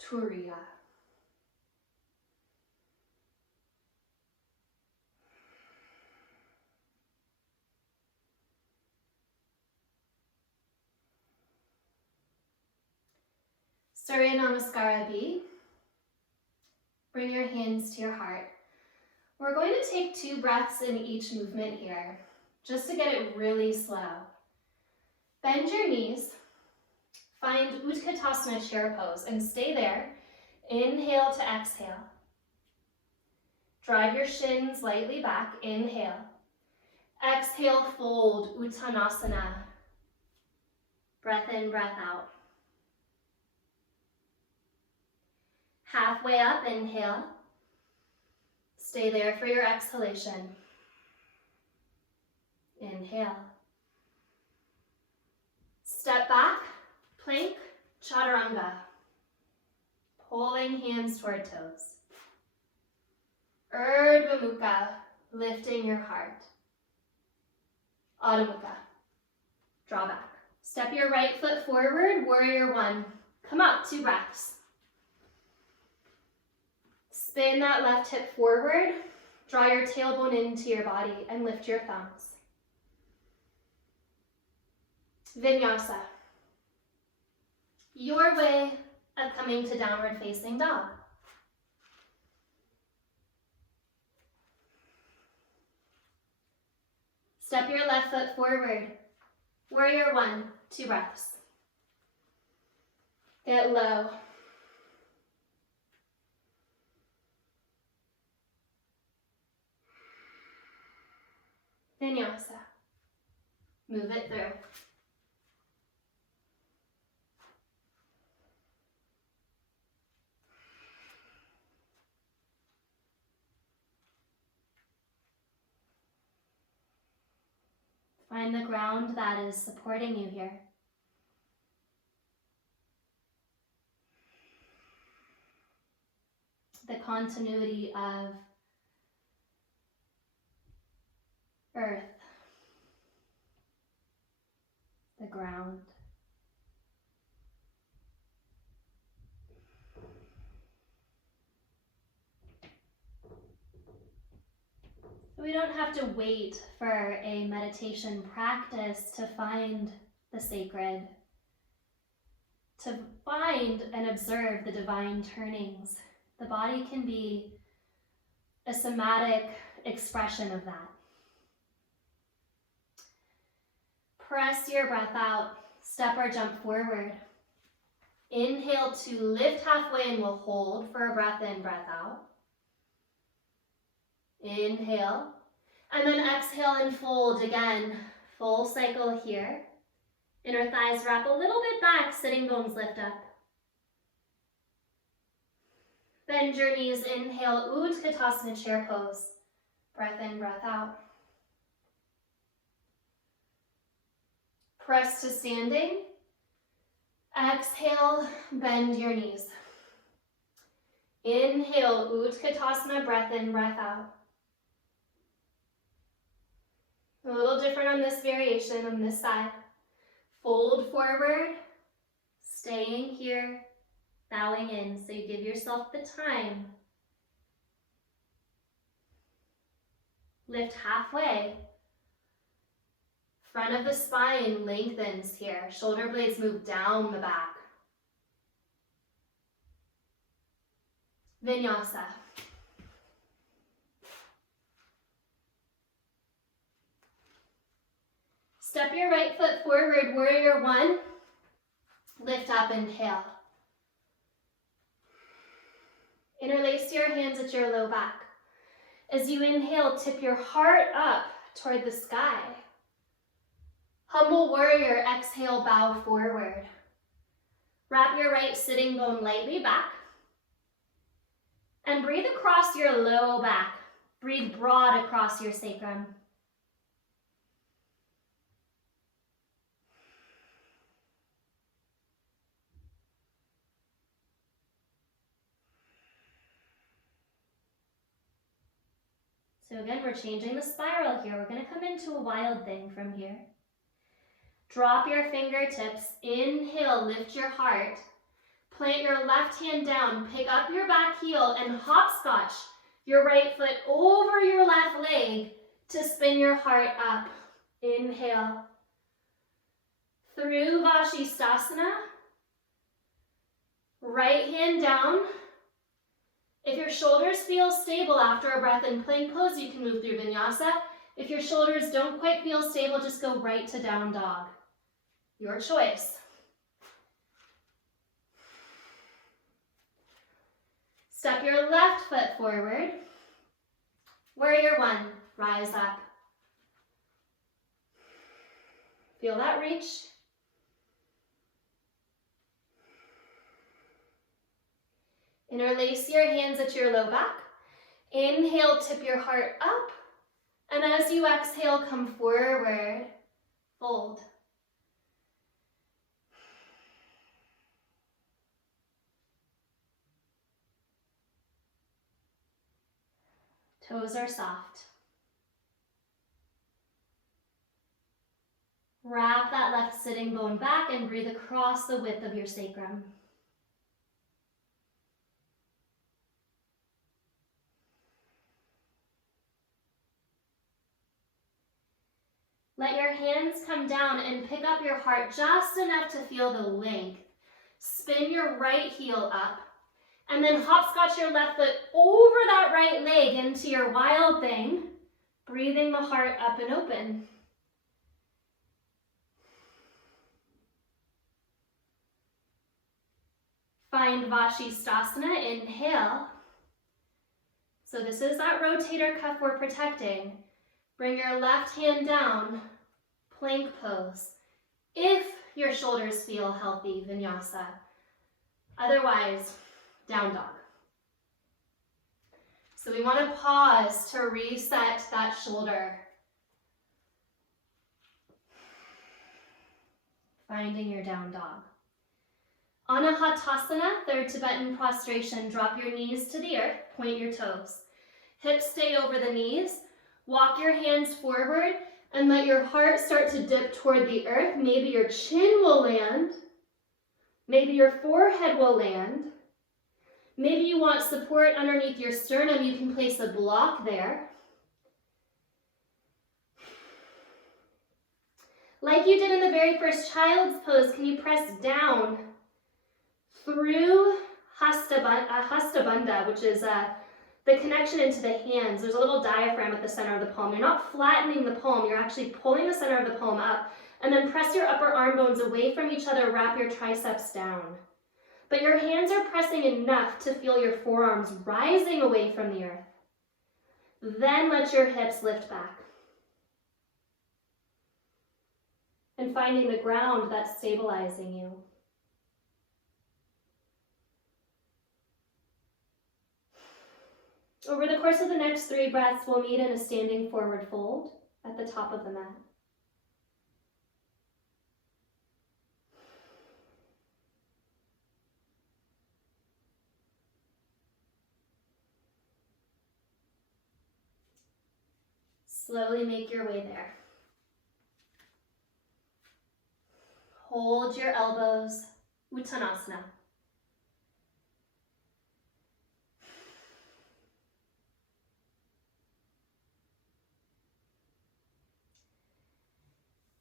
Turiya. Surya Namaskara B. Bring your hands to your heart. We're going to take 2 breaths in each movement here, just to get it really slow. Bend your knees. Find Utkatasana chair pose and stay there. Inhale to exhale. Drive your shins lightly back. Inhale. Exhale, fold, Uttanasana. Breath in, breath out. Halfway up, inhale. Stay there for your exhalation. Inhale. Step back, plank, chaturanga. Pulling hands toward toes. Urdhva Mukha, lifting your heart. Adho Mukha, draw back. Step your right foot forward, warrior 1. Come up, 2 breaths. Spin that left hip forward, draw your tailbone into your body and lift your thumbs. Vinyasa. Your way of coming to downward facing dog. Step your left foot forward. Warrior 1, 2 breaths. Get low. Vinyasa. Move it through. Find the ground that is supporting you here. The continuity of earth, the ground. We don't have to wait for a meditation practice to find the sacred, to find and observe the divine turnings. The body can be a somatic expression of that. Press your breath out, step or jump forward. Inhale to lift halfway and we'll hold for a breath in, breath out. Inhale, and then exhale and fold again. Full cycle here. Inner thighs wrap a little bit back, sitting bones lift up. Bend your knees, inhale, Utkatasana chair pose. Breath in, breath out. Press to standing. Exhale, bend your knees. Inhale, Utkatasana, breath in, breath out. A little different on this variation on this side. Fold forward, staying here, bowing in, so you give yourself the time. Lift halfway. Front of the spine lengthens here. Shoulder blades move down the back. Vinyasa. Step your right foot forward, warrior 1. Lift up, inhale. Interlace your hands at your low back. As you inhale, tip your heart up toward the sky. Humble warrior, exhale, bow forward. Wrap your right sitting bone lightly back. And breathe across your low back. Breathe broad across your sacrum. So again, we're changing the spiral here. We're going to come into a wild thing from here. Drop your fingertips. Inhale, lift your heart. Plant your left hand down, pick up your back heel and hopscotch your right foot over your left leg to spin your heart up. Inhale. Through Vashistasana. Right hand down. If your shoulders feel stable after a breath in plank pose, you can move through Vinyasa. If your shoulders don't quite feel stable, just go right to down dog. Your choice. Step your left foot forward. Warrior one, rise up. Feel that reach. Interlace your hands at your low back. Inhale, tip your heart up. And as you exhale, come forward, fold. Toes are soft. Wrap that left sitting bone back and breathe across the width of your sacrum. Let your hands come down and pick up your heart just enough to feel the length. Spin your right heel up and then hopscotch your left foot over that right leg into your wild thing, breathing the heart up and open. Find Vashistasana, inhale. So this is that rotator cuff we're protecting. Bring your left hand down, plank pose. If your shoulders feel healthy, Vinyasa. Otherwise, down dog. So we want to pause to reset that shoulder. Finding your down dog. Anahatasana, third Tibetan prostration. Drop your knees to the earth, point your toes. Hips stay over the knees. Walk your hands forward and let your heart start to dip toward the earth. Maybe your chin will land. Maybe your forehead will land. Maybe you want support underneath your sternum. You can place a block there. Like you did in the very first child's pose, can you press down through Hastabandha, which is the connection into the hands. There's a little diaphragm at the center of the palm. You're not flattening the palm, you're actually pulling the center of the palm up. And then press your upper arm bones away from each other, wrap your triceps down. But your hands are pressing enough to feel your forearms rising away from the earth. Then let your hips lift back. And finding the ground that's stabilizing you. Over the course of the next 3 breaths, we'll meet in a standing forward fold at the top of the mat. Slowly make your way there. Hold your elbows, Uttanasana.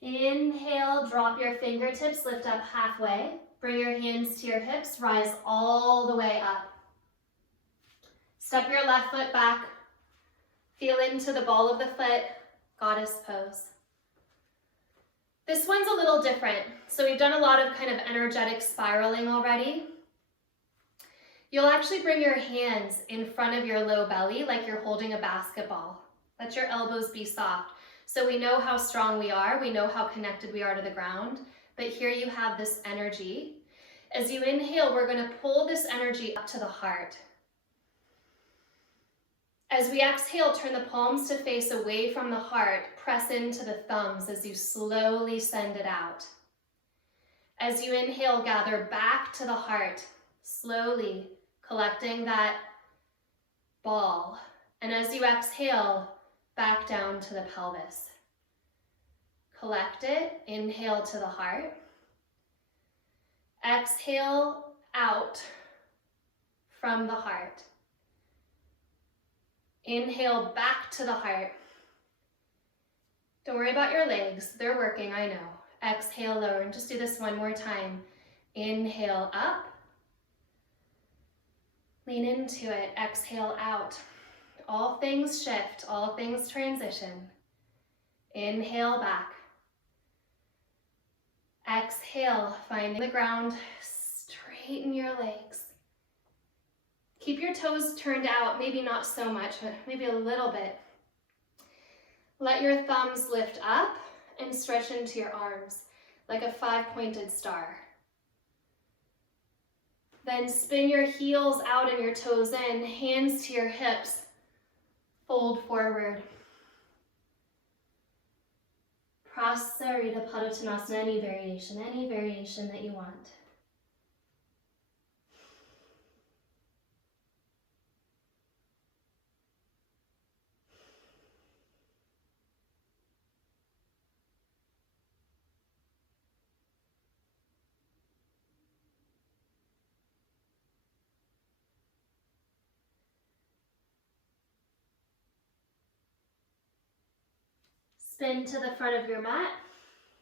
Inhale, drop your fingertips, lift up halfway. Bring your hands to your hips, rise all the way up. Step your left foot back. Feel into the ball of the foot, goddess pose. This one's a little different. So we've done a lot of kind of energetic spiraling already. You'll actually bring your hands in front of your low belly like you're holding a basketball. Let your elbows be soft. So we know how strong we are, we know how connected we are to the ground, but here you have this energy. As you inhale, we're going to pull this energy up to the heart. As we exhale, turn the palms to face away from the heart, press into the thumbs as you slowly send it out. As you inhale, gather back to the heart, slowly collecting that ball. And as you exhale, back down to the pelvis. Collect it, inhale to the heart. Exhale out from the heart. Inhale back to the heart. Don't worry about your legs, they're working, I know. Exhale, lower, and just do this one more time. Inhale up. Lean into it, exhale out. All things shift, all things transition. Inhale back. Exhale, finding the ground, straighten your legs. Keep your toes turned out, maybe not so much, but maybe a little bit. Let your thumbs lift up and stretch into your arms like a 5-pointed star. Then spin your heels out and your toes in, hands to your hips, fold forward. Prasarita Padottanasana, any variation that you want. Spin to the front of your mat.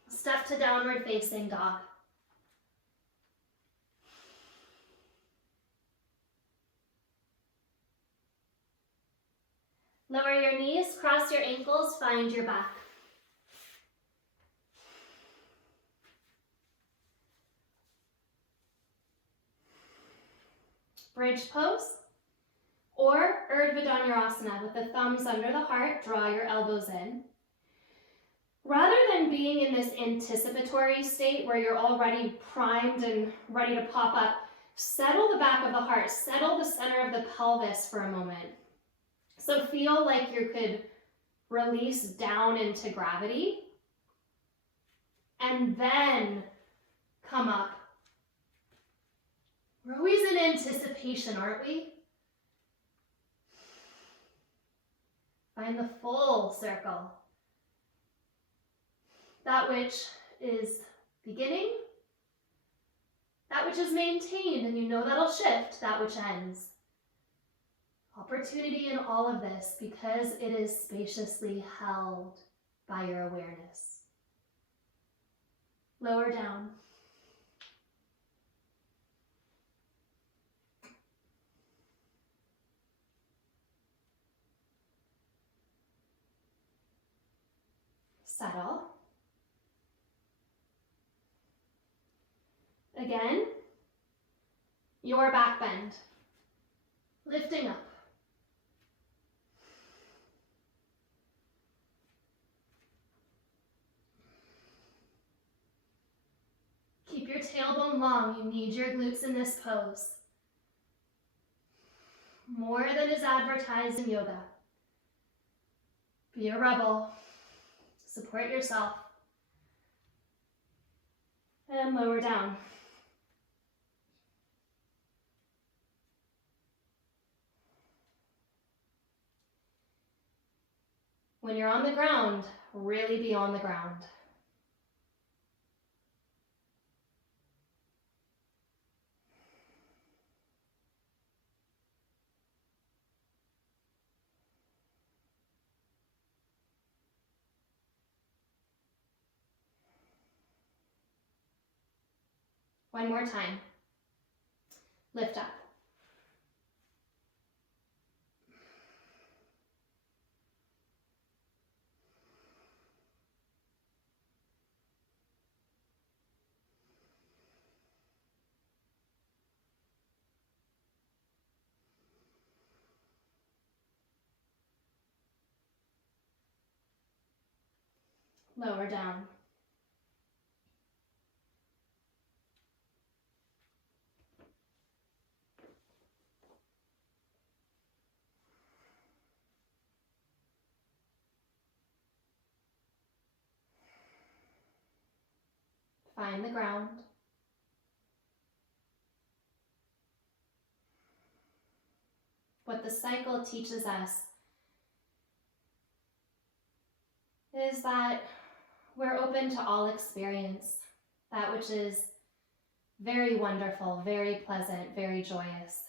Step to downward facing dog. Lower your knees, cross your ankles, find your back. Bridge pose or Urdhva Dhanurasana with the thumbs under the heart, draw your elbows in. Rather than being in this anticipatory state where you're already primed and ready to pop up, settle the back of the heart, settle the center of the pelvis for a moment. So feel like you could release down into gravity and then come up. We're always in anticipation, aren't we? Find the full circle. That which is beginning, that which is maintained, and you know that'll shift, that which ends. Opportunity in all of this because it is spaciously held by your awareness. Lower down. Settle. Again, your back bend, lifting up. Keep your tailbone long, you need your glutes in this pose. More than is advertised in yoga. Be a rebel, support yourself, and lower down. When you're on the ground, really be on the ground. One more time. Lift up. Lower down. Find the ground. What the cycle teaches us is that we're open to all experience, that which is very wonderful, very pleasant, very joyous,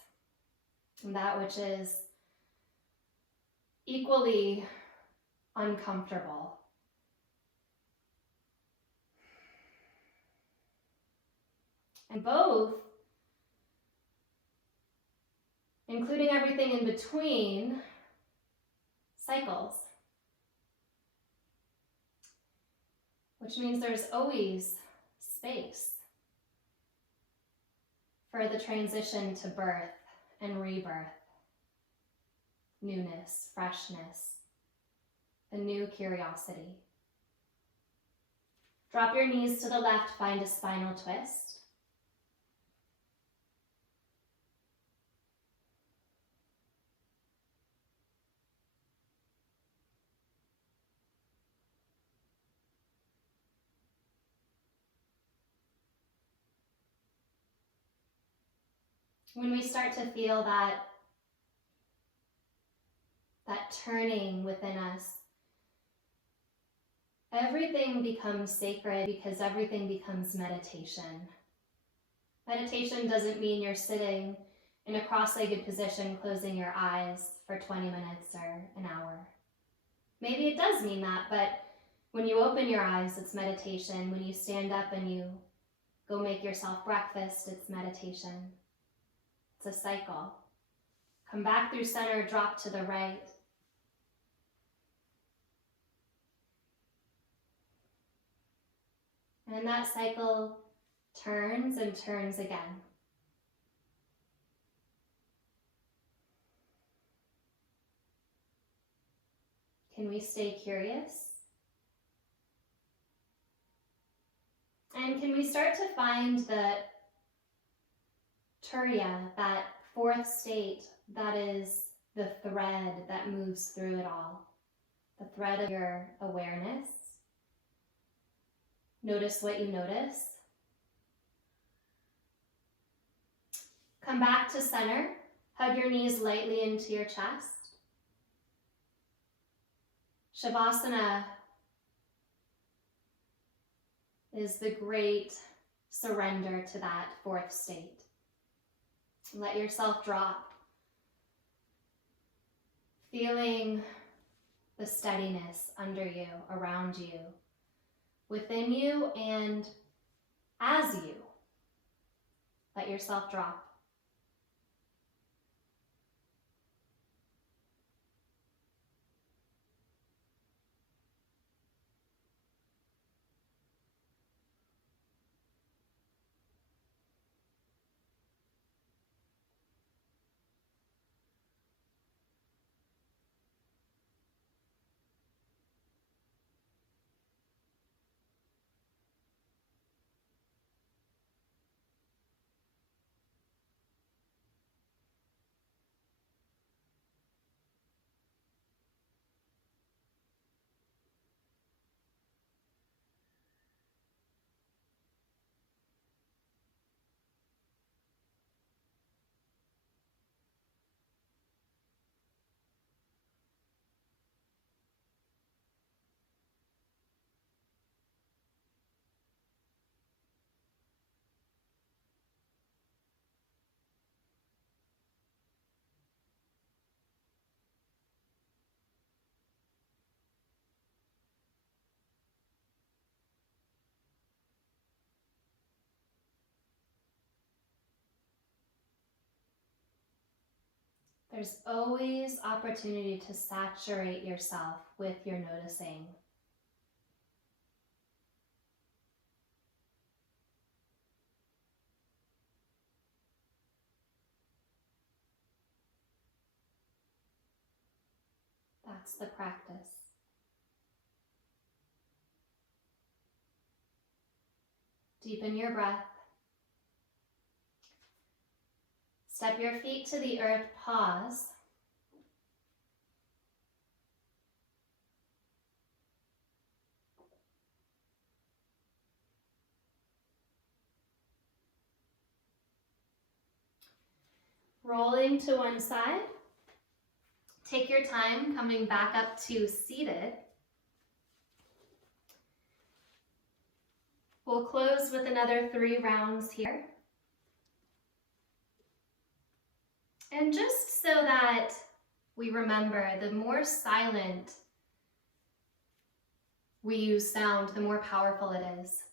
and that which is equally uncomfortable. And both, including everything in between, cycles. Which means there's always space for the transition to birth and rebirth, newness, freshness, a new curiosity. Drop your knees to the left, find a spinal twist. When we start to feel that turning within us, everything becomes sacred because everything becomes meditation. Meditation doesn't mean you're sitting in a cross-legged position, closing your eyes for 20 minutes or an hour. Maybe it does mean that, but when you open your eyes, it's meditation. When you stand up and you go make yourself breakfast, it's meditation. It's a cycle. Come back through center, drop to the right. And that cycle turns and turns again. Can we stay curious? And can we start to find the Turiya, that fourth state that is the thread that moves through it all, the thread of your awareness. Notice what you notice. Come back to center. Hug your knees lightly into your chest. Shavasana is the great surrender to that fourth state. Let yourself drop, feeling the steadiness under you, around you, within you, and as you. Let yourself drop. There's always opportunity to saturate yourself with your noticing. That's the practice. Deepen your breath. Step your feet to the earth, pause. Rolling to one side. Take your time coming back up to seated. We'll close with another 3 rounds here. And just so that we remember, the more silent we use sound, the more powerful it is.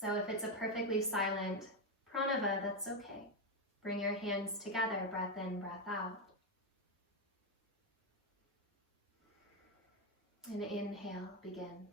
So if it's a perfectly silent pranava, that's okay. Bring your hands together, breath in, breath out. And inhale, begin.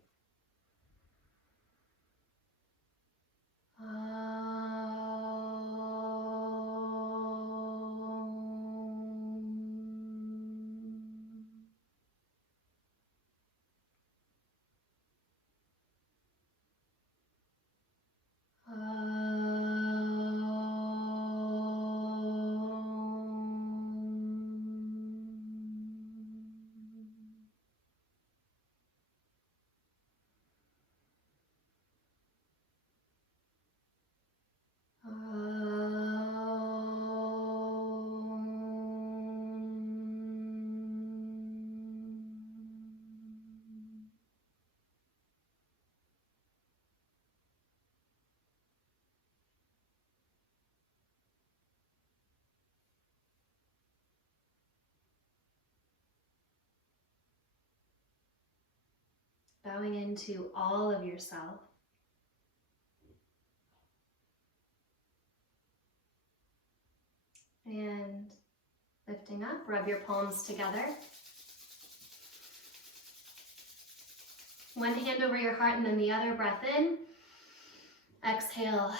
Bowing into all of yourself. And lifting up, rub your palms together. One hand over your heart and then the other, breath in. Exhale.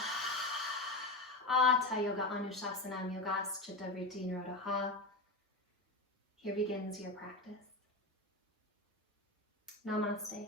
Ata Yoga Anushasanam Yogas Chitta Vritti Nirodha. Here begins your practice. Namaste.